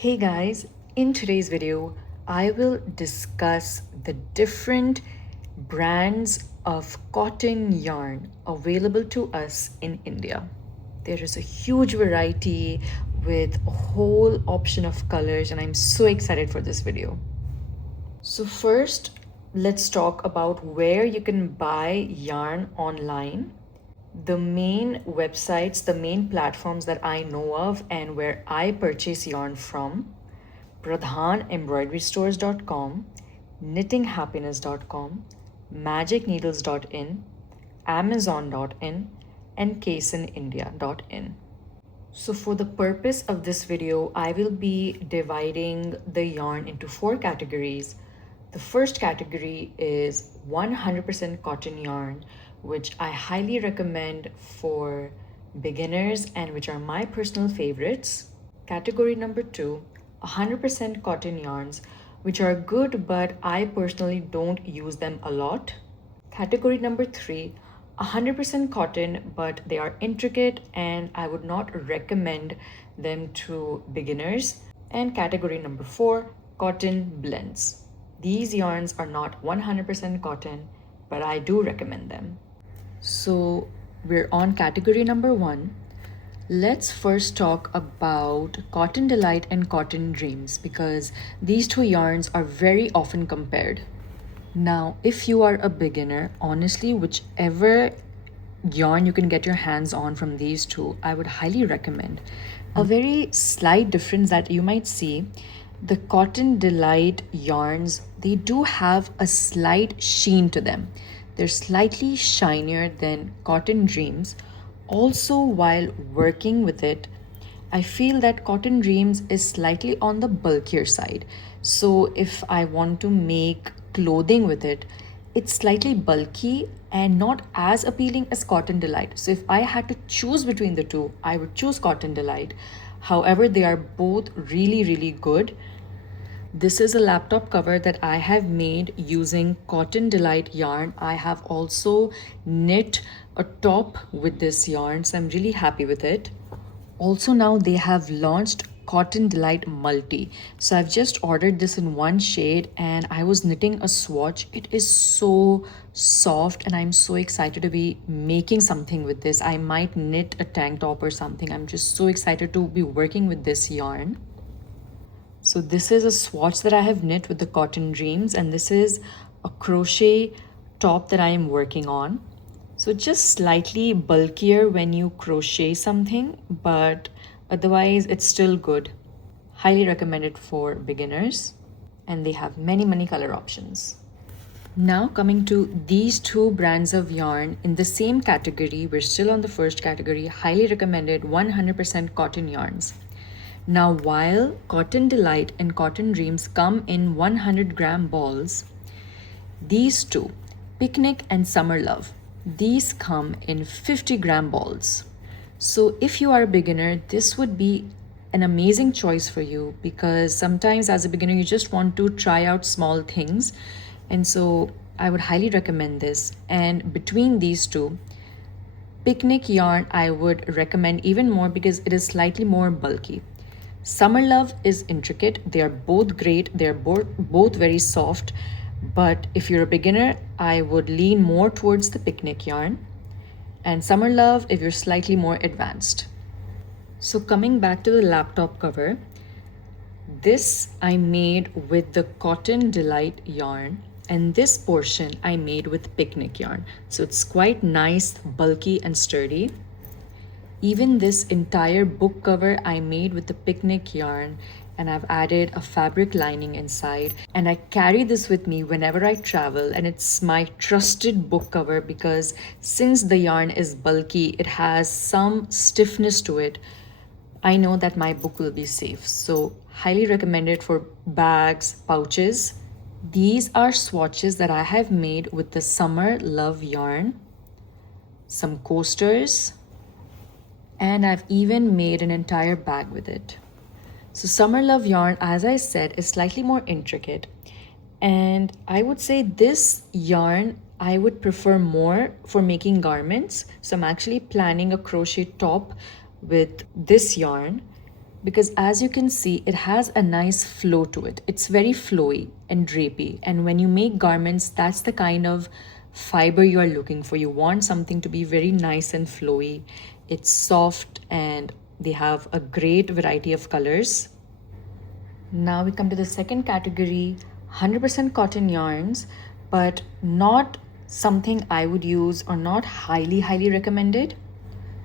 Hey guys, in today's video, I will discuss the different brands of cotton yarn available to us in India. There is a huge variety with a whole option of colors, and I'm so excited for this video. So, first, let's talk about where you can buy yarn online. The main websites, the main platforms that I know of and where I purchase yarn from: pradhanembroiderystores.com, knittinghappiness.com, magicneedles.in, amazon.in, and caseinindia.in. So for the purpose of this video, I will be dividing the yarn into four categories. The first category is 100% cotton yarn, which I highly recommend for beginners and which are my personal favorites. Category number two, 100% cotton yarns, which are good, but I personally don't use them a lot. Category number three, 100% cotton, but they are intricate and I would not recommend them to beginners. And category number four, cotton blends. These yarns are not 100% cotton, but I do recommend them. So we're on category number one. Let's first talk about Cotton Delight and Cotton Dreamz because these two yarns are very often compared. Now, if you are a beginner, honestly, whichever yarn you can get your hands on from these two, I would highly recommend. A very slight difference that you might see, the Cotton Delight yarns, they do have a slight sheen to them. They're slightly shinier than Cotton Dreamz. Also, while working with it, I feel that Cotton Dreamz is slightly on the bulkier side. So if I want to make clothing with it, it's slightly bulky and not as appealing as Cotton Delight. So if I had to choose between the two, I would choose Cotton Delight. However, they are both really, really good. This is a laptop cover that I have made using Cotton Delight yarn. I have also knit a top with this yarn, so I'm really happy with it. Also, now they have launched Cotton Delight Multi. So I've just ordered this in one shade and I was knitting a swatch. It is so soft and I'm so excited to be making something with this. I might knit a tank top or something. I'm just so excited to be working with this yarn. So this is a swatch that I have knit with the Cotton Dreamz, and this is a crochet top that I am working on. So just slightly bulkier when you crochet something, but otherwise it's still good. Highly recommended for beginners, and they have many color options. Now coming to these two brands of yarn in the same category, we're still on the first category, highly recommended 100% cotton yarns. Now, while Cotton Delight and Cotton Dreamz come in 100-gram balls, these two, Picnic and Summer Love, these come in 50-gram balls. So if you are a beginner, this would be an amazing choice for you because sometimes as a beginner, you just want to try out small things. And so I would highly recommend this. And between these two, Picnic yarn, I would recommend even more because it is slightly more bulky. Summer Love is intricate. They are both great. They're both very soft. But if you're a beginner, I would lean more towards the Picnic yarn. And Summer Love if you're slightly more advanced. So coming back to the laptop cover, this I made with the Cotton Delight yarn. And this portion I made with Picnic yarn. So it's quite nice, bulky and sturdy. Even this entire book cover I made with the Picnic yarn, and I've added a fabric lining inside, and I carry this with me whenever I travel, and it's my trusted book cover because since the yarn is bulky, it has some stiffness to it. I know that my book will be safe, so highly recommended for bags, pouches. These are swatches that I have made with the Summer Love yarn, some coasters, and I've even made an entire bag with it. So Summer Love yarn, as I said, is slightly more intricate. And I would say this yarn I would prefer more for making garments. So I'm actually planning a crochet top with this yarn because as you can see, it has a nice flow to it. It's very flowy and drapey. And when you make garments, that's the kind of fiber you are looking for. You want something to be very nice and flowy. It's soft and they have a great variety of colors. Now we come to the second category, 100% cotton yarns, but not something I would use or not highly recommended.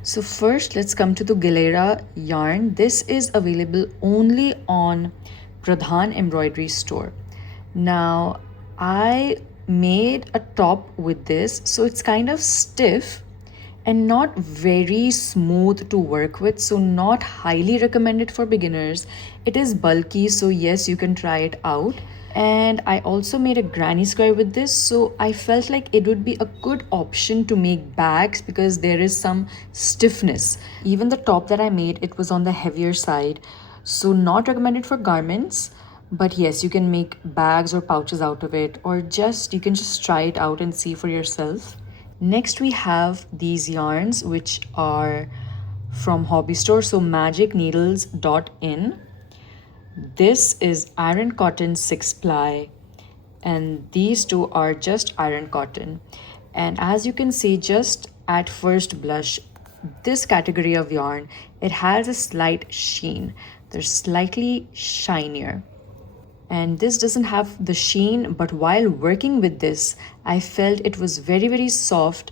So first, let's come to the Gulera yarn. This is available only on Pradhan Embroidery Store. Now, I made a top with this, so it's kind of stiff and not very smooth to work with, so not highly recommended for beginners. It is bulky, so yes, you can try it out. And I also made a granny square with this, so I felt like it would be a good option to make bags because there is some stiffness. Even the top that I made, it was on the heavier side, so not recommended for garments. But yes, you can make bags or pouches out of it, or you can just try it out and see for yourself. Next, we have these yarns which are from hobby store, so magicneedles.in. This is Aran cotton 6-ply, and these two are just Aran cotton. And as you can see, just at first blush, this category of yarn, it has a slight sheen. They're slightly shinier. And this doesn't have the sheen, but while working with this, I felt it was very soft.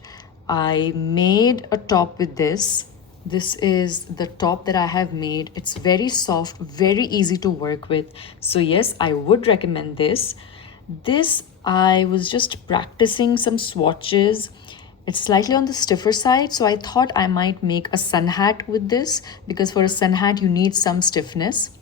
I made a top with this. This is the top that I have made. It's very soft, very easy to work with. So yes, I would recommend this. This, I was just practicing some swatches. It's slightly on the stiffer side, so I thought I might make a sun hat with this because for a sun hat, you need some stiffness.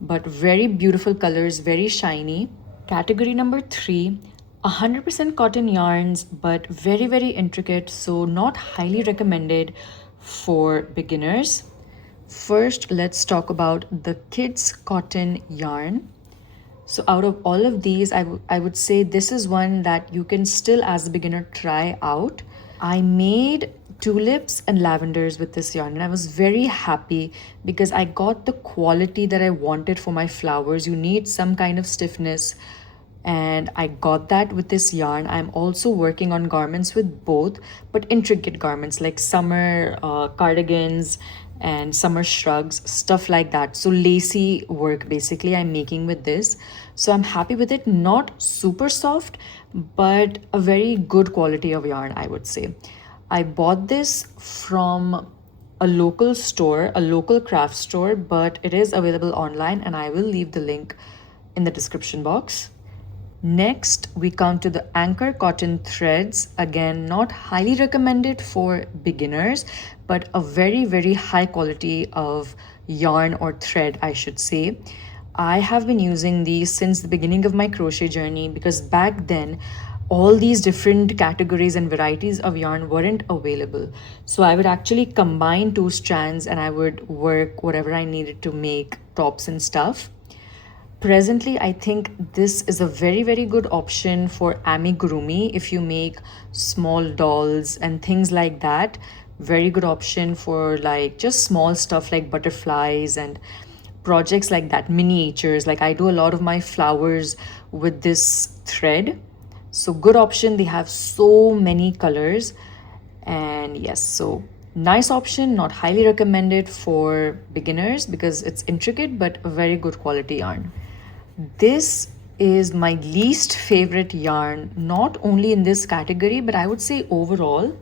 But very beautiful colors, very shiny. Category number 3, 100% cotton yarns, but very intricate, so not highly recommended for beginners. First, let's talk about the kids cotton yarn. So out of all of these, I would say this is one that you can still as a beginner try out. I made tulips and lavenders with this yarn and I was very happy because I got the quality that I wanted for my flowers. You need some kind of stiffness and I got that with this yarn. I'm also working on garments with both, but intricate garments like summer cardigans and summer shrugs, stuff like that. So lacy work basically I'm making with this. So I'm happy with it. Not super soft, but a very good quality of yarn, I would say. I bought this from a local store, a local craft store, but it is available online and I will leave the link in the description box. Next, we come to the Anchor cotton threads. Again, not highly recommended for beginners, but a very high quality of yarn or thread, I should say. I have been using these since the beginning of my crochet journey because back then, all these different categories and varieties of yarn weren't available. So I would actually combine 2 strands and I would work whatever I needed to make tops and stuff. Presently, I think this is a very good option for amigurumi if you make small dolls and things like that. Very good option for like just small stuff like butterflies and projects like that, miniatures. Like I do a lot of my flowers with this thread. So good option. They have so many colors and yes, so nice option, not highly recommended for beginners because it's intricate but a very good quality yarn. This is my least favorite yarn, not only in this category, but I would say overall.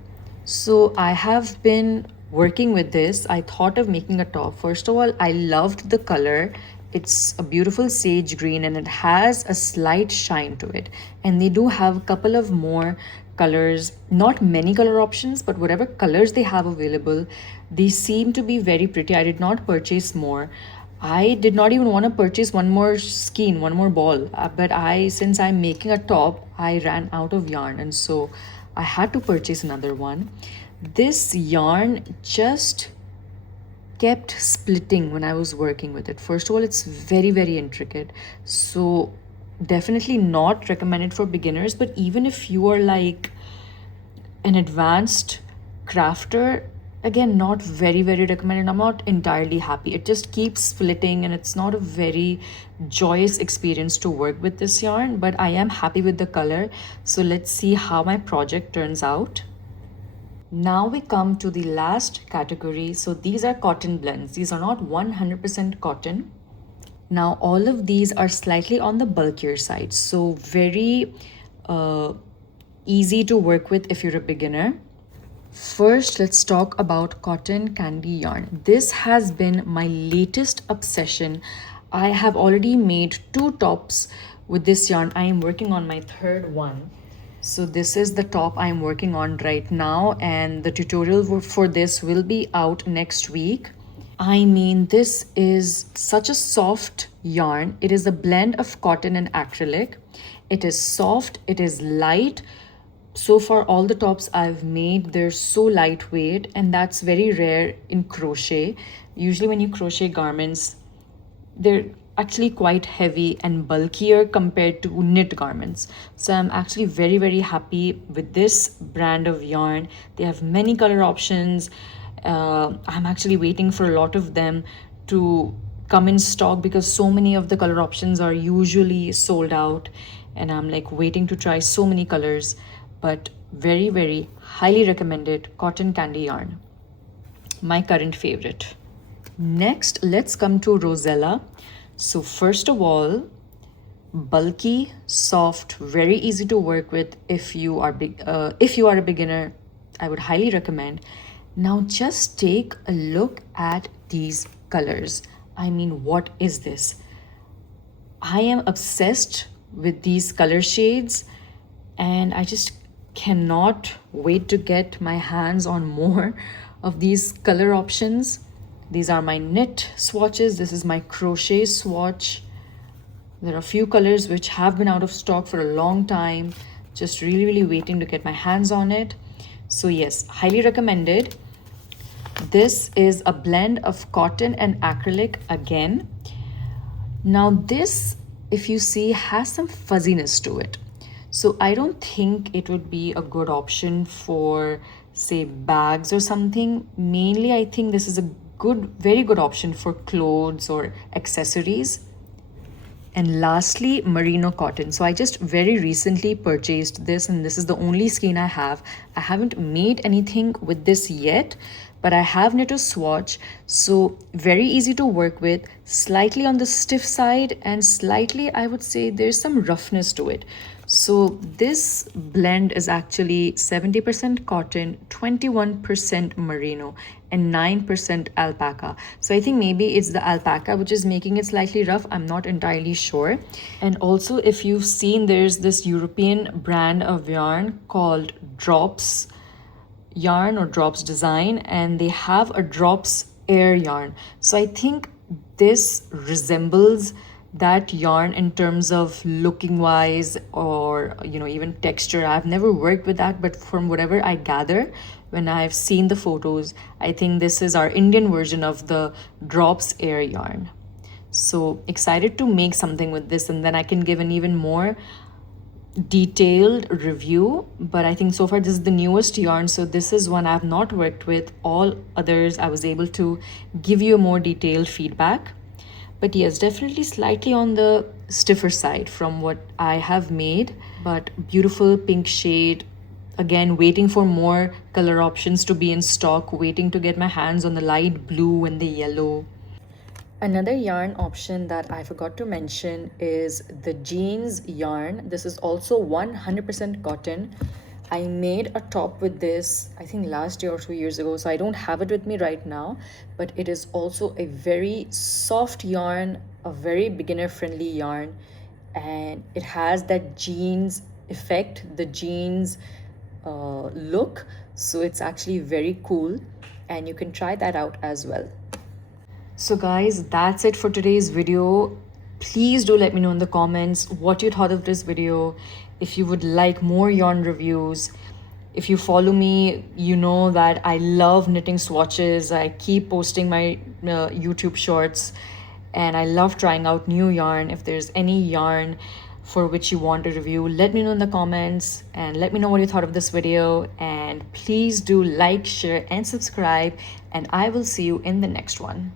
So I have been working with this. I thought of making a top. First of all, I loved the color. It's a beautiful sage green and it has a slight shine to it. And they do have a couple of more colors, not many color options, but whatever colors they have available, they seem to be very pretty. I did not purchase more. I did not even want to purchase one more skein, one more ball, but since I'm making a top, I ran out of yarn and so I had to purchase another one. This yarn just kept splitting when I was working with it. First of all, it's very intricate, so definitely not recommended for beginners, but even if you are like an advanced crafter, Again, not very recommended. I'm not entirely happy. It just keeps splitting and it's not a very joyous experience to work with this yarn, but I am happy with the color. So let's see how my project turns out. Now we come to the last category. So these are cotton blends. These are not 100% cotton. Now all of these are slightly on the bulkier side, so very easy to work with if you're a beginner. First, let's talk about cotton candy yarn. This has been my latest obsession. I have already made 2 tops with this yarn. I am working on my 3rd one. So this is the top I'm working on right now, and the tutorial for this will be out next week. I mean, this is such a soft yarn. It is a blend of cotton and acrylic. It is soft, it is light. So far, all the tops I've made, they're so lightweight, and that's very rare in crochet. Usually when you crochet garments, they're actually quite heavy and bulkier compared to knit garments. So I'm actually very happy with this brand of yarn. They have many color options. I'm actually waiting for a lot of them to come in stock because so many of the color options are usually sold out, and I'm like waiting to try so many colors. But very highly recommended cotton candy yarn, my current favorite. Next, let's come to Rosella. So first of all, bulky, soft, very easy to work with. If you are a beginner, I would highly recommend. Now just take a look at these colors. I mean, what is this? I am obsessed with these color shades, and I just cannot wait to get my hands on more of these color options. These are my knit swatches. This is my crochet swatch. There are a few colors which have been out of stock for a long time. Just really waiting to get my hands on it. So yes, highly recommended. This is a blend of cotton and acrylic again. Now this, if you see, has some fuzziness to it. So I don't think it would be a good option for, say, bags or something. Mainly, I think this is a very good option for clothes or accessories. And lastly, Merino Cotton. So I just very recently purchased this, and this is the only skein I have. I haven't made anything with this yet, but I have knit a swatch. So very easy to work with, slightly on the stiff side, and slightly, I would say, there's some roughness to it. So this blend is actually 70% cotton, 21% merino, and 9% alpaca. So I think maybe it's the alpaca which is making it slightly rough. I'm not entirely sure. And also, if you've seen, there's this European brand of yarn called Drops yarn or Drops design, and they have a Drops air yarn. So I think this resembles that yarn in terms of looking wise, or even texture. I've never worked with that, but from whatever I gather when I've seen the photos, I think this is our Indian version of the Drops air yarn. So excited to make something with this, and then I can give an even more detailed review. But I think so far this is the newest yarn, so this is one I've not worked with. All others I was able to give you a more detailed feedback. But yes, definitely slightly on the stiffer side from what I have made, but beautiful pink shade. Again, waiting for more color options to be in stock, waiting to get my hands on the light blue and the yellow. Another yarn option that I forgot to mention is the jeans yarn. This is also 100% cotton. I made a top with this, I think last year or 2 years ago, so I don't have it with me right now, but it is also a very soft yarn, a very beginner friendly yarn, and it has that jeans effect, the jeans look. So it's actually very cool, and you can try that out as well. So guys, that's it for today's video. Please do let me know in the comments what you thought of this video. If you would like more yarn reviews. If you follow me, you know that I love knitting swatches. I keep posting my YouTube shorts, and I love trying out new yarn. If there's any yarn for which you want a review, let me know in the comments and let me know what you thought of this video. And please do like, share, and subscribe, and I will see you in the next one.